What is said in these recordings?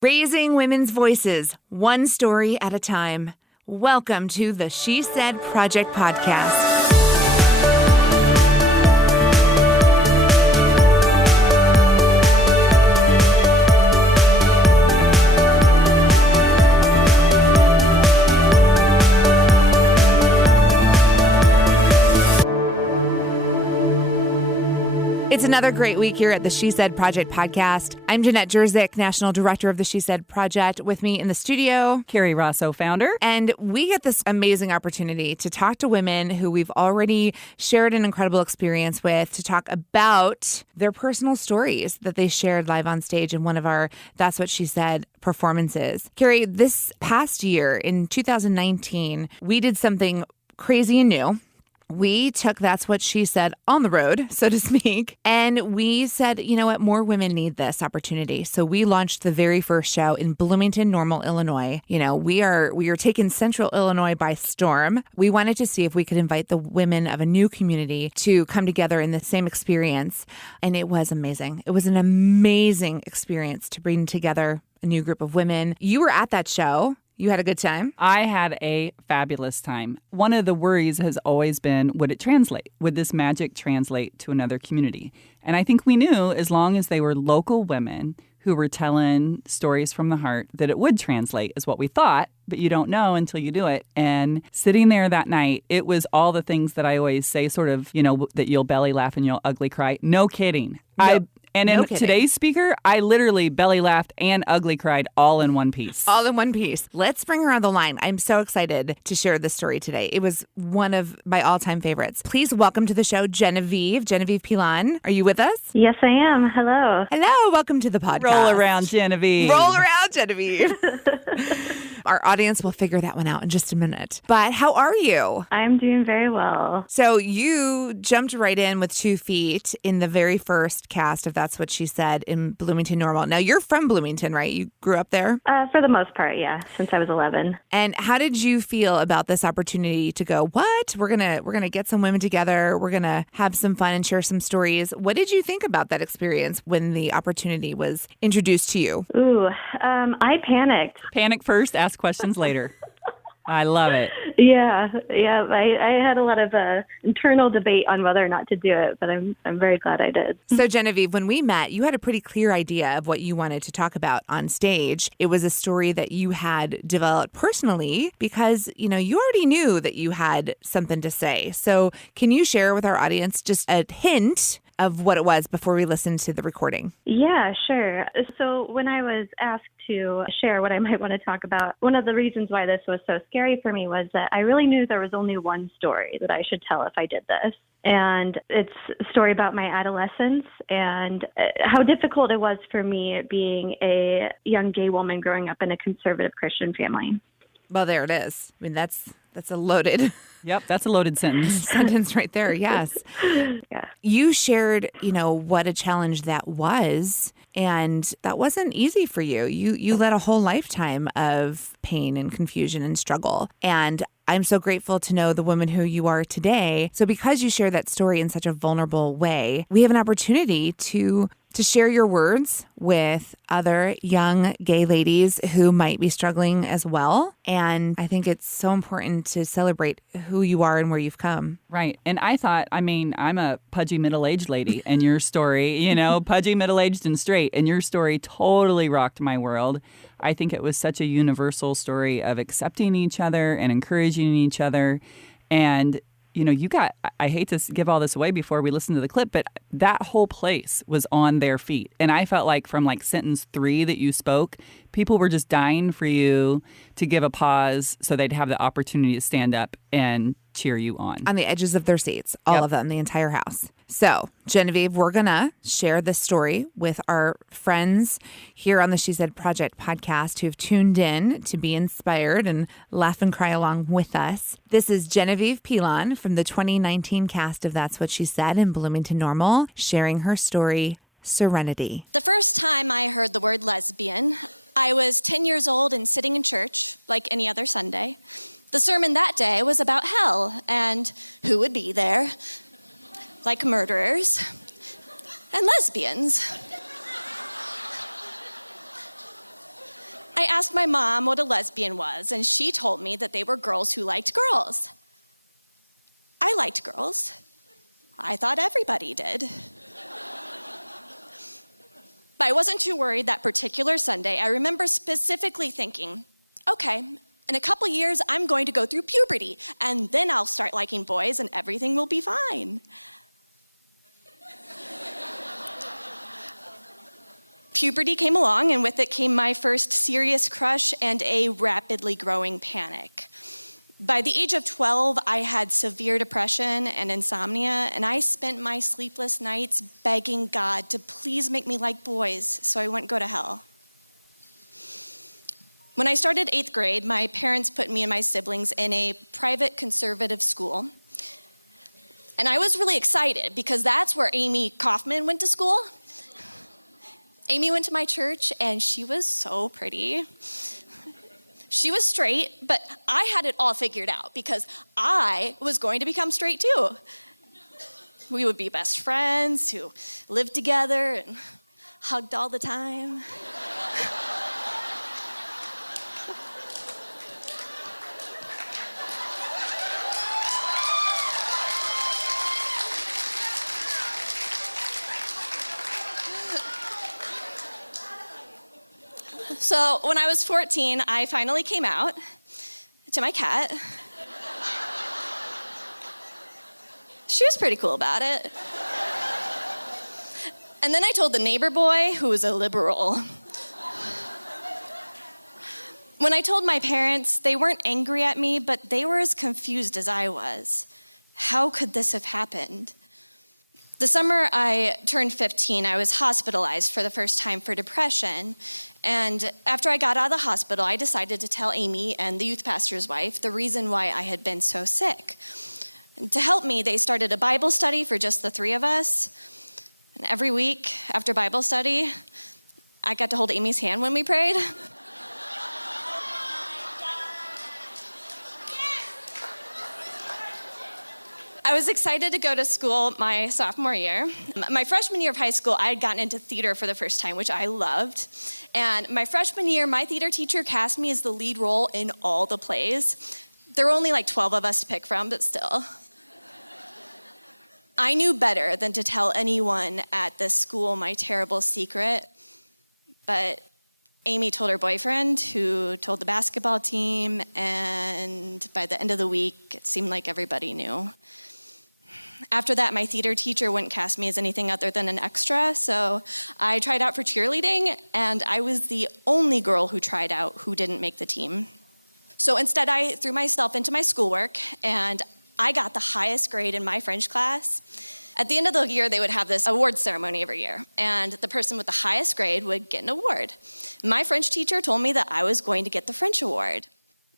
Raising women's voices, one story at a time. Welcome to the She Said Project podcast. It's another great week here at the She Said Project podcast. I'm Jenette Jerzik, National Director of the She Said Project. With me in the studio, Kerry Rosso, founder. And we get this amazing opportunity to talk to women who we've already shared an incredible experience with, to talk about their personal stories that they shared live on stage in one of our That's What She Said performances. Kerry, this past year in 2019, we did something crazy and new. We took That's What She Said on the road, so to speak, and we said, you know what, more women need this opportunity. So we launched the very first show in Bloomington-Normal, Illinois. You know, we are taking Central Illinois by storm. We wanted to see if we could invite the women of a new community to come together in the same experience, and it was amazing. It was an amazing experience to bring together a new group of women. You were at that show. You had a good time? I had a fabulous time. One of the worries has always been, would it translate? Would this magic translate to another community? And I think we knew, as long as they were local women who were telling stories from the heart, that it would translate, is what we thought, but you don't know until you do it. And sitting there that night, it was all the things that I always say, sort of, you know, that you'll belly laugh and you'll ugly cry. No kidding. And in today's speaker, I literally belly laughed and ugly cried all in one piece. All in one piece. Let's bring her on the line. I'm so excited to share this story today. It was one of my all-time favorites. Please welcome to the show, Genevieve Pilon. Are you with us? Yes, I am. Hello. Hello. Welcome to the podcast. Roll around, Genevieve. Roll around, Genevieve. Our audience will figure that one out in just a minute. But how are you? I'm doing very well. So you jumped right in with 2 feet in the very first cast of That's What She Said in Bloomington-Normal. Now, you're from Bloomington, right? You grew up there? For the most part, yeah, since I was 11. And how did you feel about this opportunity to go, what? We're gonna get some women together. We're going to have some fun and share some stories. What did you think about that experience when the opportunity was introduced to you? Ooh, I panicked. Panic first, ask questions later. I love it. Yeah. I had a lot of internal debate on whether or not to do it, but I'm very glad I did. So Genevieve, when we met, you had a pretty clear idea of what you wanted to talk about on stage. It was a story that you had developed personally because, you know, you already knew that you had something to say. So can you share with our audience just a hint of what it was before we listened to the recording? Yeah, sure. So when I was asked to share what I might want to talk about, one of the reasons why this was so scary for me was that I really knew there was only one story that I should tell if I did this. And it's a story about my adolescence and how difficult it was for me being a young gay woman growing up in a conservative Christian family. Well, there it is. I mean, that's a loaded... Yep, that's a loaded sentence. Sentence right there, yes. Yeah. You shared, you know, what a challenge that was, and that wasn't easy for you. You led a whole lifetime of pain and confusion and struggle, and I'm so grateful to know the woman who you are today. So because you share that story in such a vulnerable way, we have an opportunity to share your words with other young gay ladies who might be struggling as well. And I think it's so important to celebrate who you are and where you've come. Right. And I thought, I'm a pudgy middle-aged lady, and your story, you know, pudgy, middle-aged, and straight, and your story totally rocked my world. I think it was such a universal story of accepting each other and encouraging each other. And you know, I hate to give all this away before we listen to the clip, but that whole place was on their feet. And I felt like from sentence 3 that you spoke, people were just dying for you to give a pause so they'd have the opportunity to stand up and cheer you on. On the edges of their seats, all of them, the entire house. So, Genevieve, we're going to share this story with our friends here on the She Said Project podcast who have tuned in to be inspired and laugh and cry along with us. This is Genevieve Pilon from the 2019 cast of That's What She Said in Bloomington-Normal, sharing her story, Serenity. The first time I heard the word lesbian, I was 10 years old and sitting in church like any other Sunday. The sermon that day was about hell and who would be there, like murderers and lesbians. asked my mom what a lesbian was, and she told me that they were girls who liked girls. I liked girls. I thought everybody did. But I wasn't too worried that particular Sunday. I remember specifically thinking, okay, in a couple years, I'm going to go through puberty, and then I'll start liking boys, and everything will be fine. Puberty came along, and with it came my first serious crush and a rapidly growing panic. By the age of 12, I had severe depression and insomnia, and I spent my sleepless nights begging God to please make me like boys so I wouldn't go to hell. When I started 8th grade, my parents put me and my siblings in a private conservative school. And I was really excited because that's where Amy Kaufman went to school. Amy went to my church, and she was so pretty. She was straight, but I had it all figured out because I was going to become straight too. We would be best friends who lived together and hugged all the time. So when I was 14, I finally came out to my cat. She was pretty cool about it. And then I told the neighbor boy, who was a liberal. When I told my parents, they weren't angry at me, but they were as confused as I was. How could this have happened? The summer I turned 15, I was hospitalized for the first time for depression. And after I got out of the hospital, I decided to tell Amy and the youth pastor's wife the reason why I had been so sick. And to help me, they started a Bible study for just the 3 of us. And every week after Bible study, I got to hold Amy's hand when we prayed. I was excited to go to school my sophomore year. My freshman year of high school, I had gotten into theater for the first time, which I loved. And my freshman year, my theater teacher cast me as the lead role in all the plays. There were only like 12 of us to pick from, but still. I knew better than to tell anyone at this school my terrible secret, but Amy told her boyfriend, who told the basketball team, and by the end of the week, it seemed like everybody knew. After that, my theater teacher wouldn't cast me as anything other than an extra, so I tried out for cheerleading, and I was the only girl who tried out who didn't make the team. So instead, I threw myself into my schoolwork, and I got the highest grade in my French class. At the end of the year, they would have this award ceremony every year, and the person with the highest grade would get an award. My French teacher told me that I was going to get the French award.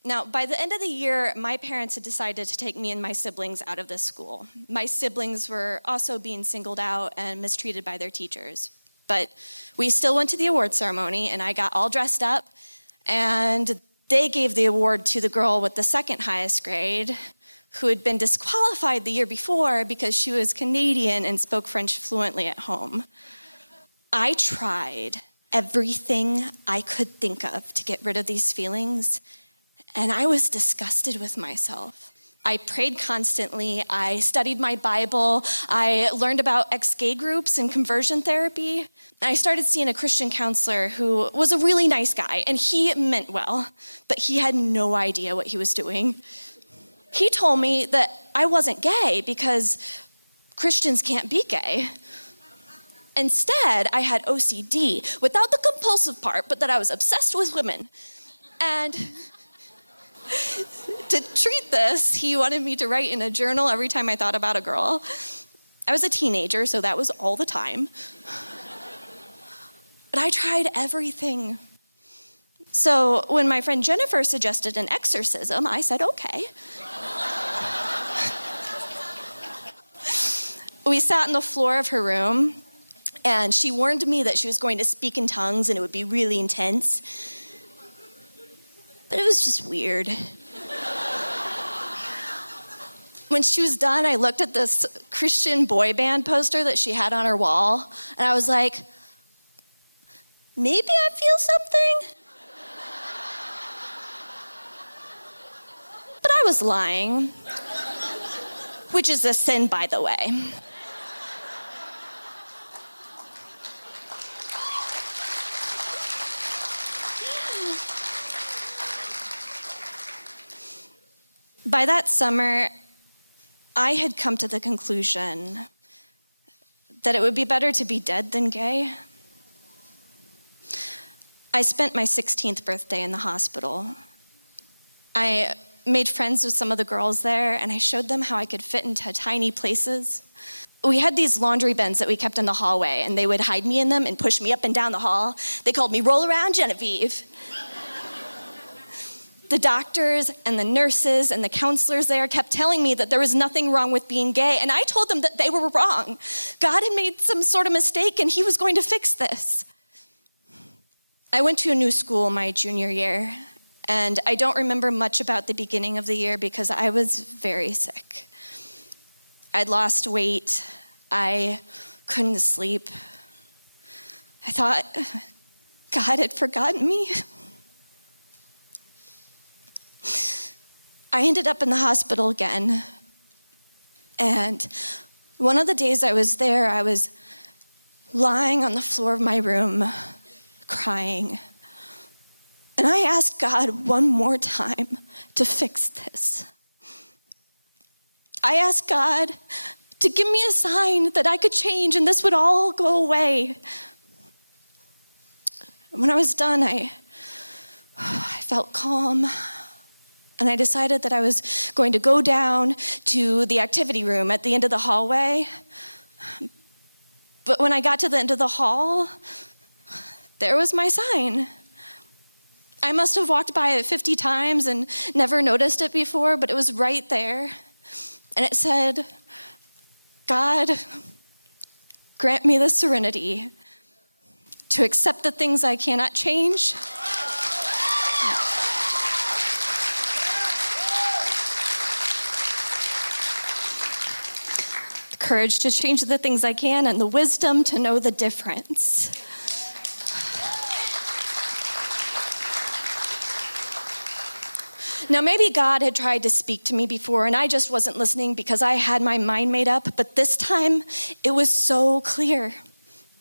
Now, by the end of the year, my parents had decided to take me and my siblings out of this school. My siblings were also being singled out and mistreated by their teachers. But we still went to the award ceremony, and I got all dressed up, and they gave the award to the girl with the second highest grade, who had been disqualified the year before because she was Canadian and spoke French fluently at home. I tried everything I could think of to get rid of these feelings, and I was disgusted with myself. I prayed constantly. I studied my Bible. I learned about ex-gay groups and conversion therapy. I started seeing a Christian counselor who was a really nice guy, and he meant well, but he had no idea what he was doing. He told me that I wasn't gay because Christians can't be gay. Instead, I had OCD, without the compulsive part, but that I was obsessed with women. And to treat this, he wanted me to write in a journal every time I thought about a girl. I was a teenager, so that was all the time. But I tried everything. So when my friend Jennifer suggested an exorcism, I said, okay. We sat on the floor of her room, and she warned me that she was going to speak in tongues and it would be really intense. But it was just weird. When she was done, I looked at this Christian boy band poster that she had on her wall, and I was like, maybe I feel something? I was lying, which is a sin, by the way. By that summer, I had come to the conclusion that it would be better to be dead than gay. I spent my 16th birthday in the hospital. I made friends with some of the girls there, and I showed them how I could fit into tiny places. We had these laundry bins that we kept in the hallway, and they would hide me in them and push me up and down the hall. They called me Roll Around Genevieve. The doctors and the nurses and the counselors there kept telling me that there was nothing wrong with being gay, and I told them that they were wrong. God had made some sort of mistake, and he was going to fix this. I went to a new school my junior year, and I don't remember much about the beginning of the year because I was very sick. I'd lost weight. I couldn't sleep. I thought God had forgotten me. I ended up in the hospital again. And one of the days I was there, I was lying on the floor of my room, crying. And I asked God one more time to fix this. I asked God to give me a sign that I could change and this would all go away. When I was done, I felt calm. And I decided that I was going to go down to the activity room at the end of the hallway. But when I got to the end of the hall, there was my sign. I must have walked by it 50 times and never noticed it before, but it was right there. And it said, God, grant me the serenity to accept the things I cannot change. Courage to change the things I can, and the wisdom to know the difference. Now, maybe God had tried to speak to me before, and I just wasn't listening because I had my mind made up, but this time, it was so clear.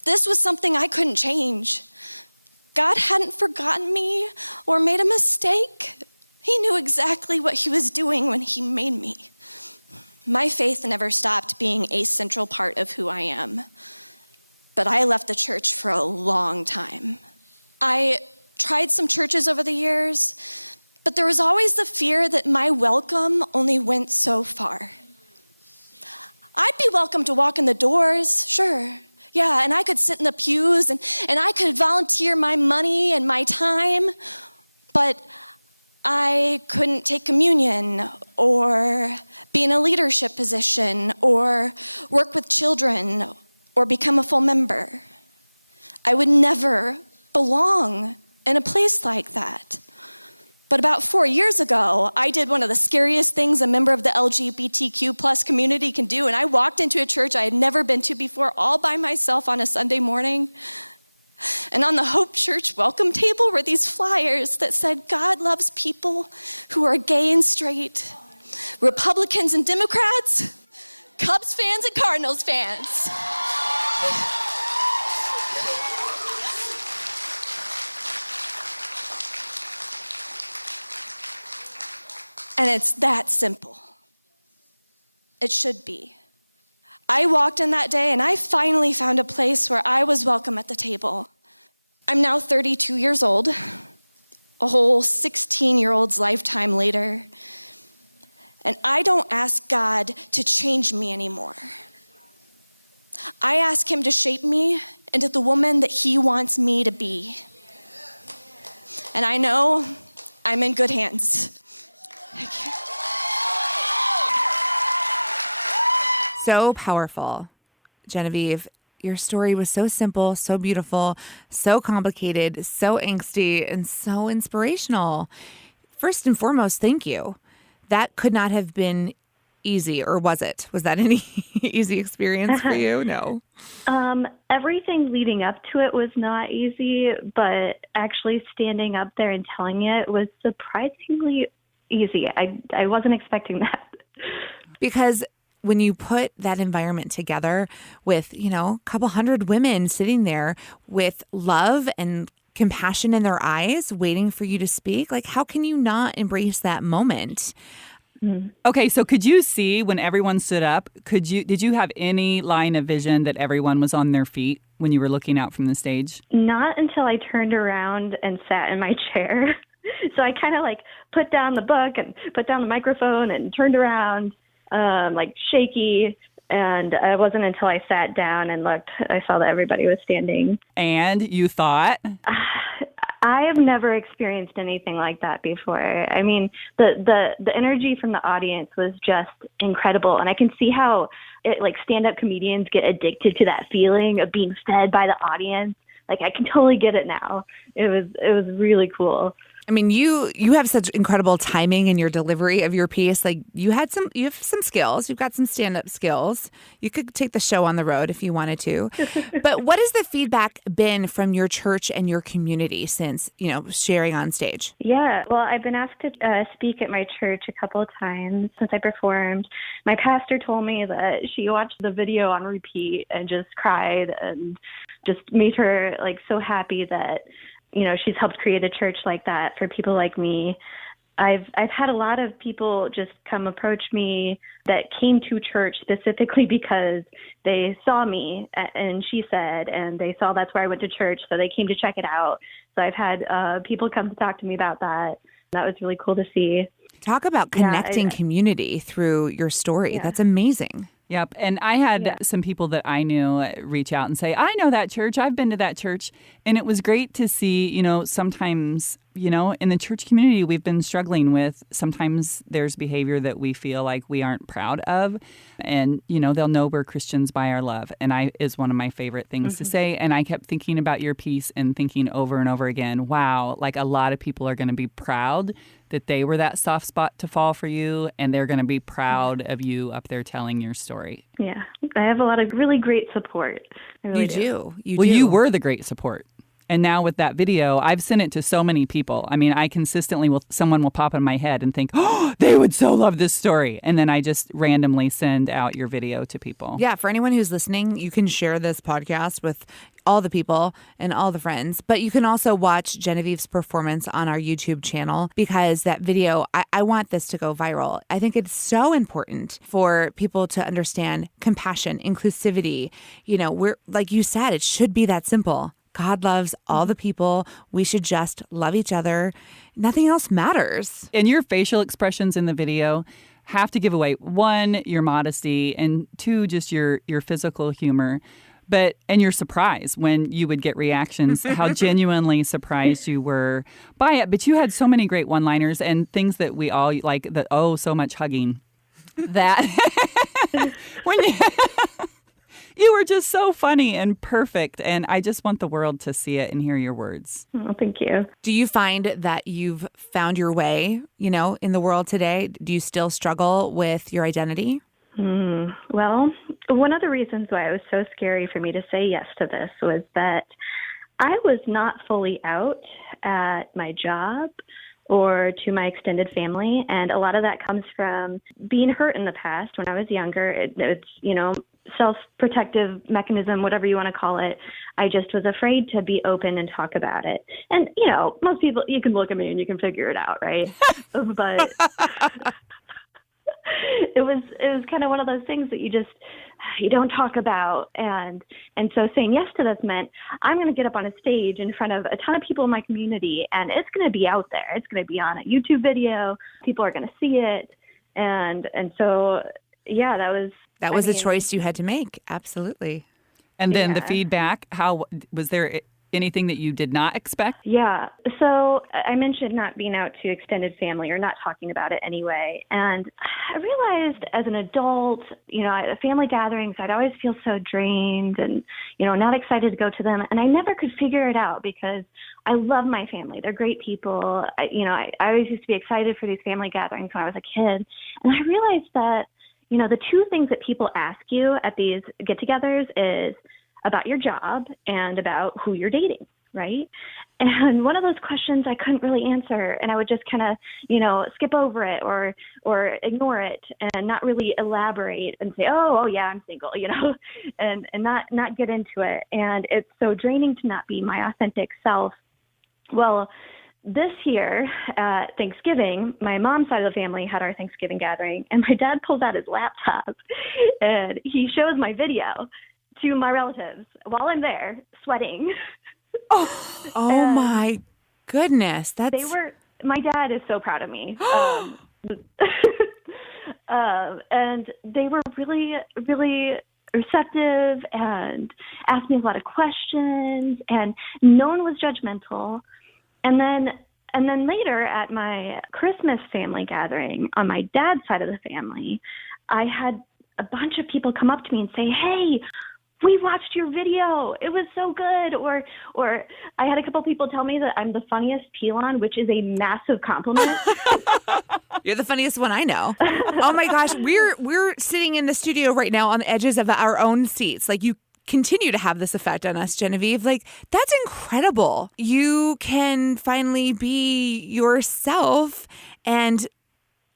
This was something I couldn't change. God hadn't forgotten me or made a mistake. He knew exactly what he was doing when he made me. My faith never stopped being a central part of who I am, but I left the church for a long time. I tried some churches over the years, but there was always the fear that my welcome only went so far. I'd be welcome to walk in the doors, sure. Yeah, and I could sit in the pews and I could volunteer my money and my time, but I couldn't take communion or be in a leadership position or work with children or become a full member. I would never belong in a place like that. But about 4 years ago, I did one of the scariest things a member of the LGBTQ plus community can do, and I walked into a church I had never been to before all by myself on a Sunday morning. And on the Hope Church welcome table were these flyers that said, God loves people who are gay and straight, Republicans and Democrats, Cubs fans and Cardinals fans. And it's that simple. It should be. I walked in that day and I finally found a place where I was welcome at the table. I'm now 32 years old, a whole 16-year-old's lifetime later. And I don't ask God to change me anymore. I ask him to shape me into the woman that he wants me to be. And I know I'm in good hands. Thank you. So powerful. Genevieve, your story was so simple, so beautiful, so complicated, so angsty, and so inspirational. First and foremost, thank you. That could not have been easy, or was it? Was that any easy experience for you? No. Everything leading up to it was not easy, but actually standing up there and telling it was surprisingly easy. I wasn't expecting that. Because when you put that environment together with, a couple hundred women sitting there with love and compassion in their eyes, waiting for you to speak, like, how can you not embrace that moment? Okay, so could you see when everyone stood up, did you have any line of vision that everyone was on their feet when you were looking out from the stage? Not until I turned around and sat in my chair. So I kind of like put down the book and put down the microphone and turned around, like shaky. And it wasn't until I sat down and looked, I saw that everybody was standing. And you thought? I have never experienced anything like that before. I mean, the energy from the audience was just incredible. And I can see how stand-up comedians get addicted to that feeling of being fed by the audience. Like, I can totally get it now. It was really cool. I mean, you have such incredible timing in your delivery of your piece. Like, you have some skills. You've got some stand-up skills. You could take the show on the road if you wanted to. But what has the feedback been from your church and your community since, sharing on stage? Yeah, well, I've been asked to speak at my church a couple of times since I performed. My pastor told me that she watched the video on repeat and just cried and just made her so happy that she's helped create a church like that for people like me. I've had a lot of people just come approach me that came to church specifically because they saw me, and she said, and they saw that's where I went to church, so they came to check it out. So I've had people come to talk to me about that. That was really cool to see. Talk about connecting community through your story. Yeah. That's amazing. Yep. And I had some people that I knew reach out and say, I know that church. I've been to that church. And it was great to see, sometimes, in the church community, we've been struggling with. Sometimes there's behavior that we feel like we aren't proud of. And, they'll know we're Christians by our love. And is one of my favorite things to say. And I kept thinking about your piece and thinking over and over again, wow, like a lot of people are going to be proud that they were that soft spot to fall for you, and they're going to be proud of you up there telling your story. Yeah, I have a lot of really great support. I really do. You were the great support. And now with that video, I've sent it to so many people. I mean, I consistently someone will pop in my head and think, oh, they would so love this story. And then I just randomly send out your video to people. Yeah, for anyone who's listening, you can share this podcast with all the people and all the friends. But you can also watch Genevieve's performance on our YouTube channel, because that video, I want this to go viral. I think it's so important for people to understand compassion, inclusivity. We're, like you said, it should be that simple. God loves all the people. We should just love each other. Nothing else matters. And your facial expressions in the video have to give away, one, your modesty, and two, just your physical humor. And your surprise when you would get reactions, how genuinely surprised you were by it. But you had so many great one-liners and things that we all like, so much hugging. That when you were just so funny and perfect. And I just want the world to see it and hear your words. Oh, thank you. Do you find that you've found your way, in the world today? Do you still struggle with your identity? Well, one of the reasons why it was so scary for me to say yes to this was that I was not fully out at my job or to my extended family. And a lot of that comes from being hurt in the past when I was younger. It's, self-protective mechanism, whatever you want to call it. I just was afraid to be open and talk about it. And, most people, you can look at me and you can figure it out, right? But it was kind of one of those things that you don't talk about. And so saying yes to this meant I'm going to get up on a stage in front of a ton of people in my community, and it's going to be out there. It's going to be on a YouTube video. People are going to see it. And so, yeah, that was a choice you had to make. Absolutely. And then the feedback, how was there anything that you did not expect? Yeah. So I mentioned not being out to extended family or not talking about it anyway. And I realized as an adult, at family gatherings, I'd always feel so drained and, not excited to go to them. And I never could figure it out because I love my family. They're great people. I always used to be excited for these family gatherings when I was a kid. And I realized that, the two things that people ask you at these get-togethers is about your job and about who you're dating. right? And one of those questions I couldn't really answer, and I would just kind of, skip over it or ignore it and not really elaborate and say, oh yeah, I'm single, and not get into it. And it's so draining to not be my authentic self. Well, this year at Thanksgiving, my mom's side of the family had our Thanksgiving gathering, and my dad pulls out his laptop and he shows my video to my relatives while I'm there sweating. Oh my goodness. My dad is so proud of me. And they were really, really receptive and asked me a lot of questions, and no one was judgmental. And then later at my Christmas family gathering on my dad's side of the family, I had a bunch of people come up to me and say, hey, we watched your video. It was so good. Or I had a couple people tell me that I'm the funniest Pilon, which is a massive compliment. You're the funniest one I know. Oh my gosh. We're sitting in the studio right now on the edges of our own seats. Like, you continue to have this effect on us, Genevieve. Like, that's incredible. You can finally be yourself and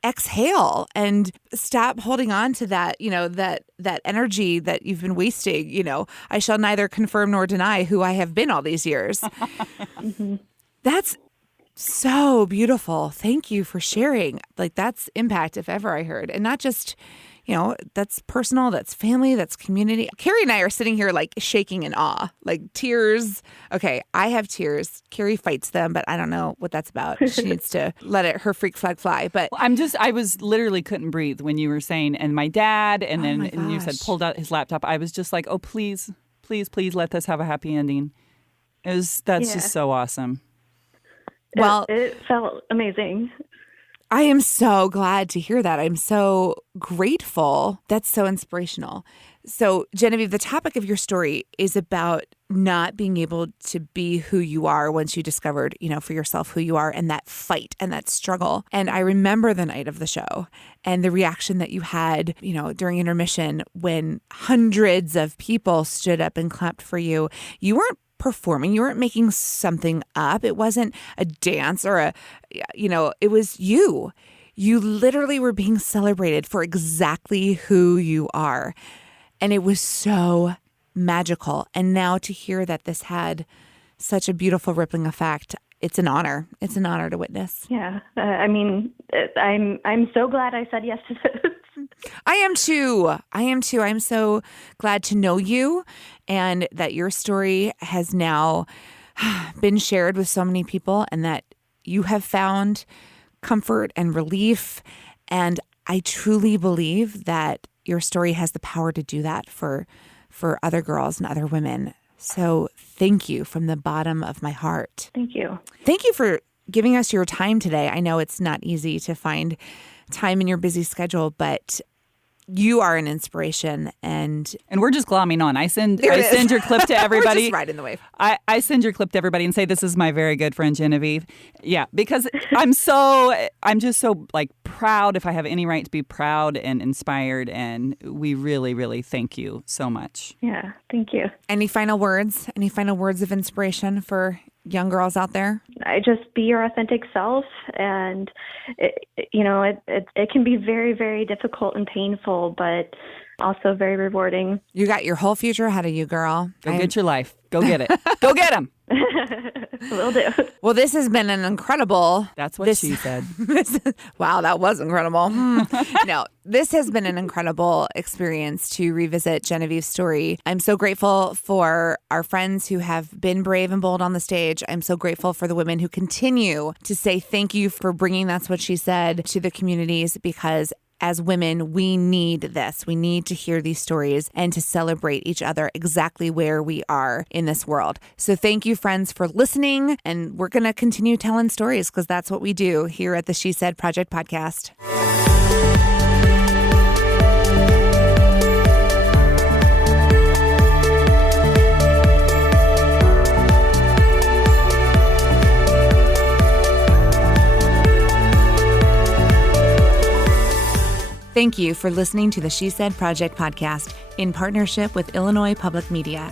exhale and stop holding on to that, that energy that you've been wasting. I shall neither confirm nor deny who I have been all these years. Mm-hmm. That's so beautiful. Thank you for sharing. Like, that's impact if ever I heard. And not just, that's personal, that's family, that's community. Kerry and I are sitting here like shaking in awe, like tears. Okay, I have tears. Kerry fights them, but I don't know what that's about. She needs to let her freak flag fly. But I was literally couldn't breathe when you were saying, and my dad, and then and you said pulled out his laptop. I was just like, oh, please, please, please let this have a happy ending. That's just so awesome. Well, it felt amazing. I am so glad to hear that. I'm so grateful. That's so inspirational. So, Genevieve, the topic of your story is about not being able to be who you are once you discovered, for yourself who you are, and that fight and that struggle. And I remember the night of the show and the reaction that you had, during intermission when hundreds of people stood up and clapped for you. You weren't performing. You weren't making something up. It wasn't a dance or it was you. You literally were being celebrated for exactly who you are. And it was so magical. And now to hear that this had such a beautiful rippling effect, it's an honor. It's an honor to witness. Yeah. I'm so glad I said yes to this. I am too. I'm so glad to know you and that your story has now been shared with so many people and that you have found comfort and relief. And I truly believe that your story has the power to do that for other girls and other women. So thank you from the bottom of my heart. Thank you. Thank you for giving us your time today. I know it's not easy to find time in your busy schedule, but you are an inspiration, and we're just glomming on. I send your clip to everybody. We're just riding the wave. I send your clip to everybody and say, this is my very good friend Genevieve. Yeah, because I'm just so like proud, if I have any right to be proud and inspired, and we really, really thank you so much. Yeah, thank you. Any final words? Any final words of inspiration for young girls out there? I just be your authentic self, and it can be very, very difficult and painful, but also very rewarding. You got your whole future ahead of you, girl. Go get your life. Go get it. Go get them. Will do. Well, this has been an incredible... That's what she said. Wow, that was incredible. No, this has been an incredible experience to revisit Genevieve's story. I'm so grateful for our friends who have been brave and bold on the stage. I'm so grateful for the women who continue to say thank you for bringing That's What She Said to the communities, because as women, we need this. We need to hear these stories and to celebrate each other exactly where we are in this world. So thank you, friends, for listening. And we're going to continue telling stories because that's what we do here at the She Said Project podcast. Thank you for listening to the She Said Project podcast in partnership with Illinois Public Media.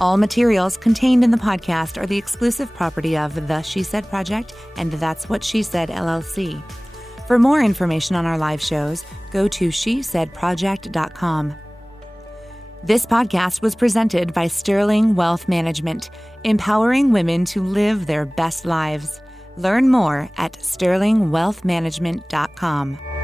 All materials contained in the podcast are the exclusive property of The She Said Project and That's What She Said LLC. For more information on our live shows, go to shesaidproject.com. This podcast was presented by Sterling Wealth Management, empowering women to live their best lives. Learn more at sterlingwealthmanagement.com.